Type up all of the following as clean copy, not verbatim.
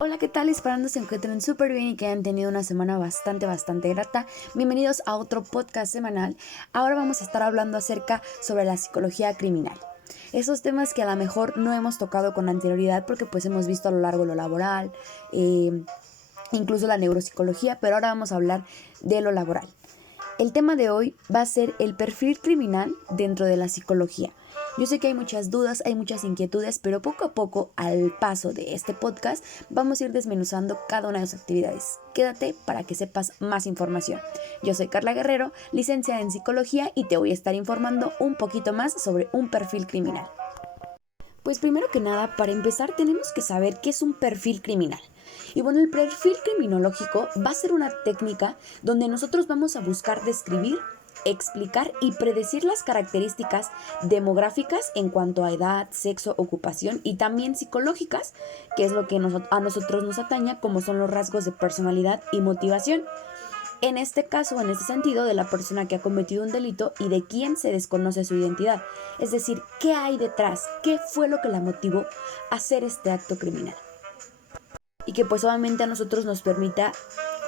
Hola, ¿qué tal? Esperando se encuentren súper bien y que hayan tenido una semana bastante grata. Bienvenidos a otro podcast semanal. Ahora vamos a estar hablando acerca sobre la psicología criminal. Esos temas que a lo mejor no hemos tocado con anterioridad porque pues hemos visto a lo largo lo laboral, incluso la neuropsicología, pero ahora vamos a hablar de lo laboral. El tema de hoy va a ser el perfil criminal dentro de la psicología. Yo sé que hay muchas dudas, hay muchas inquietudes, pero poco a poco, al paso de este podcast, vamos a ir desmenuzando cada una de sus actividades. Quédate para que sepas más información. Yo soy Carla Guerrero, licenciada en psicología, y te voy a estar informando un poquito más sobre un perfil criminal. Pues primero que nada, para empezar, tenemos que saber qué es un perfil criminal. Y bueno, el perfil criminológico va a ser una técnica donde nosotros vamos a buscar describir, explicar y predecir las características demográficas en cuanto a edad, sexo, ocupación y también psicológicas, que es lo que a nosotros nos atañe, como son los rasgos de personalidad y motivación. En este caso, en este sentido, de la persona que ha cometido un delito y de quien se desconoce su identidad. Es decir, ¿qué hay detrás? ¿Qué fue lo que la motivó a hacer este acto criminal? Y que pues obviamente a nosotros nos permita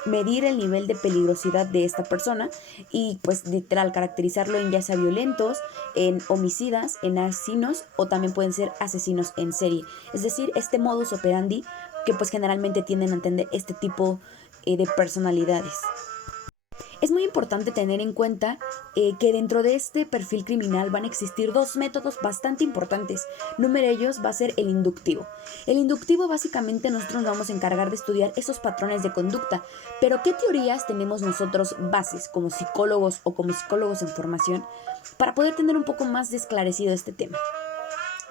medir el nivel de peligrosidad de esta persona y pues literal caracterizarlo en ya sea violentos, en homicidas, en asesinos o también pueden ser asesinos en serie. Es decir, este modus operandi que pues generalmente tienden a entender este tipo de personalidades. Es muy importante tener en cuenta que dentro de este perfil criminal van a existir dos métodos bastante importantes. Número de ellos va a ser el inductivo. El inductivo básicamente nosotros nos vamos a encargar de estudiar esos patrones de conducta, pero ¿qué teorías tenemos nosotros bases como psicólogos o como psicólogos en formación para poder tener un poco más esclarecido este tema?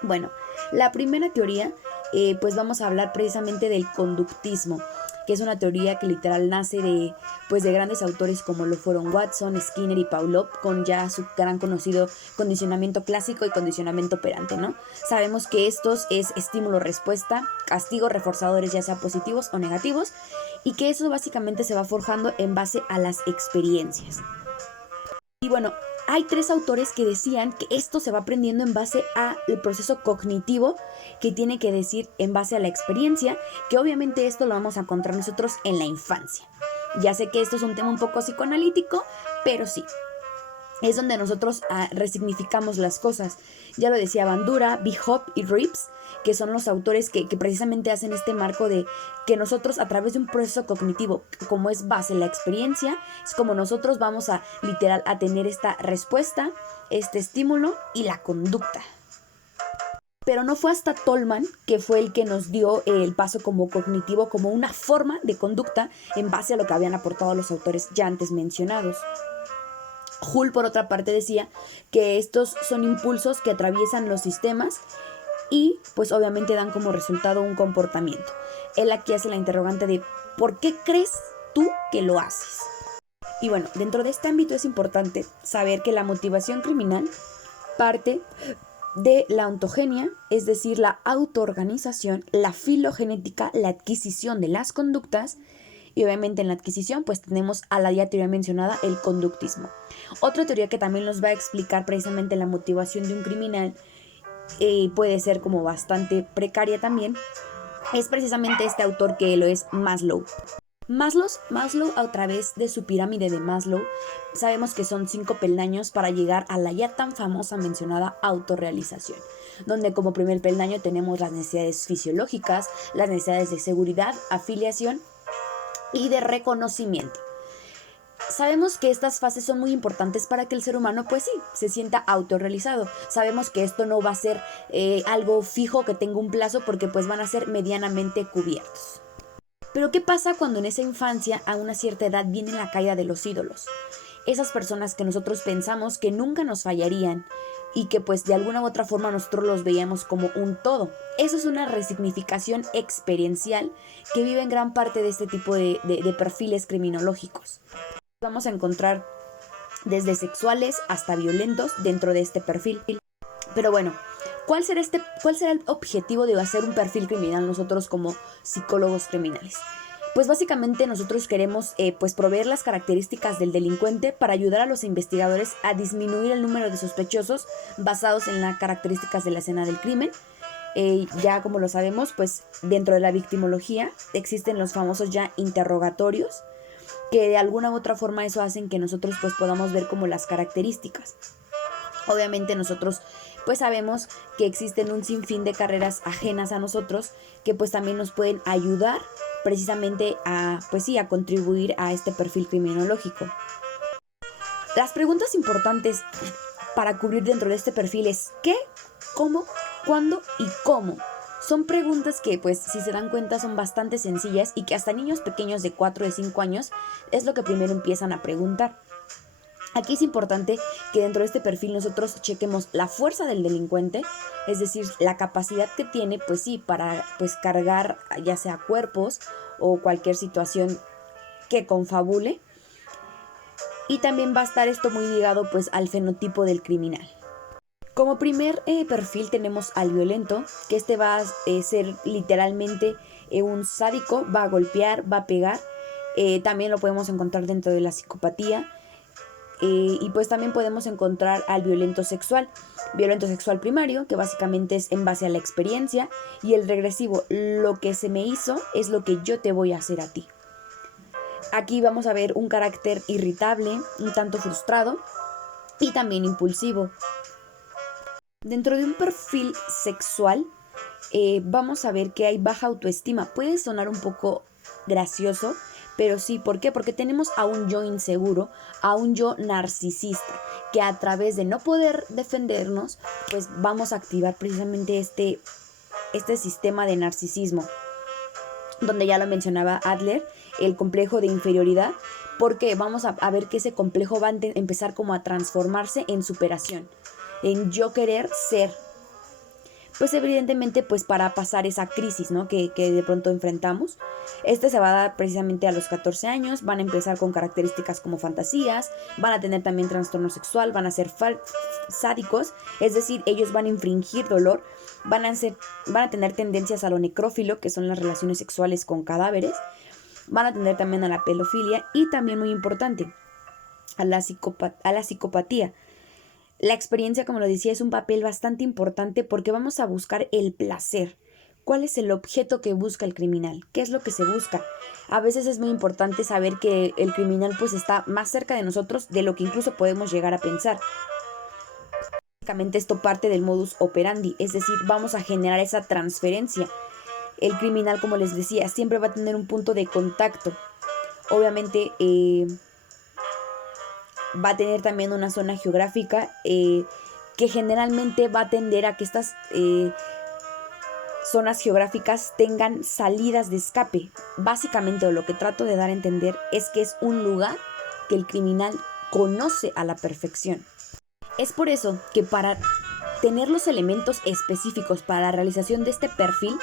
Bueno, la primera teoría, pues vamos a hablar precisamente del conductismo, que es una teoría que literal nace de grandes autores como lo fueron Watson, Skinner y Pavlov, con ya su gran conocido condicionamiento clásico y condicionamiento operante, ¿no? Sabemos que estos es estímulo-respuesta, castigos reforzadores ya sea positivos o negativos, y que eso básicamente se va forjando en base a las experiencias. Y bueno, hay tres autores que decían que esto se va aprendiendo en base al proceso cognitivo, que tiene que decir en base a la experiencia, que obviamente esto lo vamos a encontrar nosotros en la infancia. Ya sé que esto es un tema un poco psicoanalítico, pero sí, es donde nosotros resignificamos las cosas. Ya lo decía Bandura, B. Hope y Reeves, que son los autores que precisamente hacen este marco de que nosotros a través de un proceso cognitivo, como es base la experiencia, es como nosotros vamos a literal a tener esta respuesta, este estímulo y la conducta. Pero no fue hasta Tolman que fue el que nos dio el paso como cognitivo, como una forma de conducta en base a lo que habían aportado los autores ya antes mencionados. Hull, por otra parte, decía que estos son impulsos que atraviesan los sistemas y pues obviamente dan como resultado un comportamiento. Él aquí hace la interrogante de ¿por qué crees tú que lo haces? Y bueno, dentro de este ámbito es importante saber que la motivación criminal parte de la ontogenia, es decir, la autoorganización, la filogenética, la adquisición de las conductas. Y obviamente en la adquisición pues tenemos a la ya teoría mencionada, el conductismo. Otra teoría que también nos va a explicar precisamente la motivación de un criminal, puede ser como bastante precaria también, es precisamente este autor que lo es Maslow. Maslow, a través de su pirámide de Maslow, sabemos que son 5 peldaños para llegar a la ya tan famosa mencionada autorrealización, donde como primer peldaño tenemos las necesidades fisiológicas, las necesidades de seguridad, afiliación y de reconocimiento. Sabemos que estas fases son muy importantes para que el ser humano pues sí, se sienta autorrealizado. Sabemos que esto no va a ser algo fijo que tenga un plazo porque pues van a ser medianamente cubiertos. Pero ¿qué pasa cuando en esa infancia a una cierta edad viene la caída de los ídolos? Esas personas que nosotros pensamos que nunca nos fallarían y que pues de alguna u otra forma nosotros los veíamos como un todo. Eso es una resignificación experiencial que vive en gran parte de este tipo de perfiles criminológicos. Vamos a encontrar desde sexuales hasta violentos dentro de este perfil. Pero bueno, ¿cuál será el objetivo de hacer un perfil criminal nosotros como psicólogos criminales? Pues básicamente nosotros queremos pues proveer las características del delincuente para ayudar a los investigadores a disminuir el número de sospechosos basados en las características de la escena del crimen Ya como lo sabemos, pues dentro de la victimología existen los famosos ya interrogatorios, que de alguna u otra forma eso hacen que nosotros pues podamos ver como las características. Obviamente nosotros pues sabemos que existen un sinfín de carreras ajenas a nosotros que pues también nos pueden ayudar precisamente a pues sí, a contribuir a este perfil criminológico. Las preguntas importantes para cubrir dentro de este perfil es ¿qué?, ¿cómo?, ¿cuándo? Y ¿cómo? Son preguntas que, pues, si se dan cuenta, son bastante sencillas y que hasta niños pequeños de 4 o 5 años es lo que primero empiezan a preguntar. Aquí es importante que dentro de este perfil nosotros chequemos la fuerza del delincuente, es decir, la capacidad que tiene, pues sí, para pues cargar ya sea cuerpos o cualquier situación que confabule. Y también va a estar esto muy ligado pues al fenotipo del criminal. Como primer perfil tenemos al violento, que este va a ser literalmente un sádico, va a golpear, va a pegar. También lo podemos encontrar dentro de la psicopatía. Y pues también podemos encontrar al violento sexual primario, que básicamente es en base a la experiencia, y el regresivo, lo que se me hizo es lo que yo te voy a hacer a ti. Aquí vamos a ver un carácter irritable, un tanto frustrado y también impulsivo. Dentro de un perfil sexual vamos a ver que hay baja autoestima. Puede sonar un poco gracioso, pero sí, ¿por qué? Porque tenemos a un yo inseguro, a un yo narcisista, que a través de no poder defendernos, pues vamos a activar precisamente este sistema de narcisismo, donde ya lo mencionaba Adler, el complejo de inferioridad, porque vamos a ver que ese complejo va a empezar como a transformarse en superación, en yo querer ser. Pues evidentemente pues para pasar esa crisis, ¿no?, que de pronto enfrentamos. Este se va a dar precisamente a los 14 años, van a empezar con características como fantasías, van a tener también trastorno sexual, van a ser sádicos, es decir, ellos van a infringir dolor, van a tener tendencias a lo necrófilo, que son las relaciones sexuales con cadáveres, van a tener también a la pedofilia y también muy importante, a la psicopatía. La experiencia, como lo decía, es un papel bastante importante porque vamos a buscar el placer. ¿Cuál es el objeto que busca el criminal? ¿Qué es lo que se busca? A veces es muy importante saber que el criminal pues está más cerca de nosotros de lo que incluso podemos llegar a pensar. Básicamente esto parte del modus operandi, es decir, vamos a generar esa transferencia. El criminal, como les decía, siempre va a tener un punto de contacto. Obviamente va a tener también una zona geográfica que generalmente va a tender a que estas zonas geográficas tengan salidas de escape. Básicamente lo que trato de dar a entender es que es un lugar que el criminal conoce a la perfección. Es por eso que para tener los elementos específicos para la realización de este perfil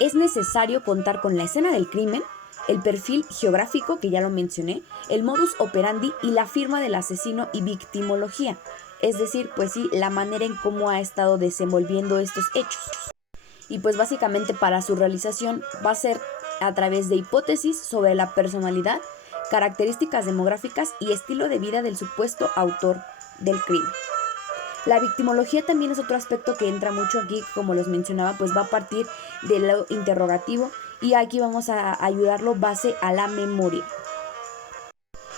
es necesario contar con la escena del crimen, el perfil geográfico, que ya lo mencioné, el modus operandi y la firma del asesino y victimología. Es decir, pues sí, la manera en cómo ha estado desenvolviendo estos hechos. Y pues básicamente para su realización va a ser a través de hipótesis sobre la personalidad, características demográficas y estilo de vida del supuesto autor del crimen. La victimología también es otro aspecto que entra mucho aquí, como les mencionaba, pues va a partir de lo interrogativo y aquí vamos a ayudarlo base a la memoria.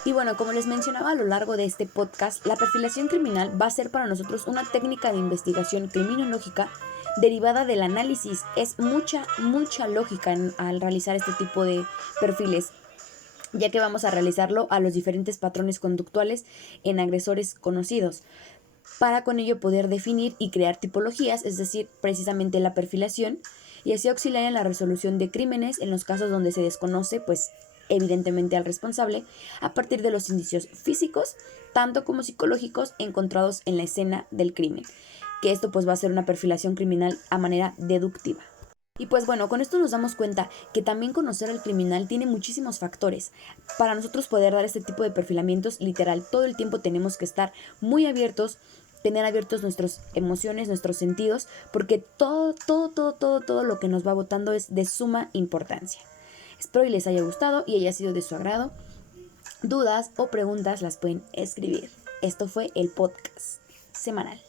Y bueno, como les mencionaba a lo largo de este podcast, la perfilación criminal va a ser para nosotros una técnica de investigación criminológica derivada del análisis. Es mucha lógica al realizar este tipo de perfiles, ya que vamos a realizarlo a los diferentes patrones conductuales en agresores conocidos, para con ello poder definir y crear tipologías, es decir, precisamente la perfilación, y así auxiliar en la resolución de crímenes en los casos donde se desconoce, pues evidentemente al responsable, a partir de los indicios físicos, tanto como psicológicos encontrados en la escena del crimen, que esto pues va a ser una perfilación criminal a manera deductiva. Y pues bueno, con esto nos damos cuenta que también conocer al criminal tiene muchísimos factores. Para nosotros poder dar este tipo de perfilamientos, literal, todo el tiempo tenemos que estar muy abiertos, tener abiertos nuestras emociones, nuestros sentidos, porque todo lo que nos va botando es de suma importancia. Espero y les haya gustado y haya sido de su agrado. Dudas o preguntas las pueden escribir. Esto fue el podcast semanal.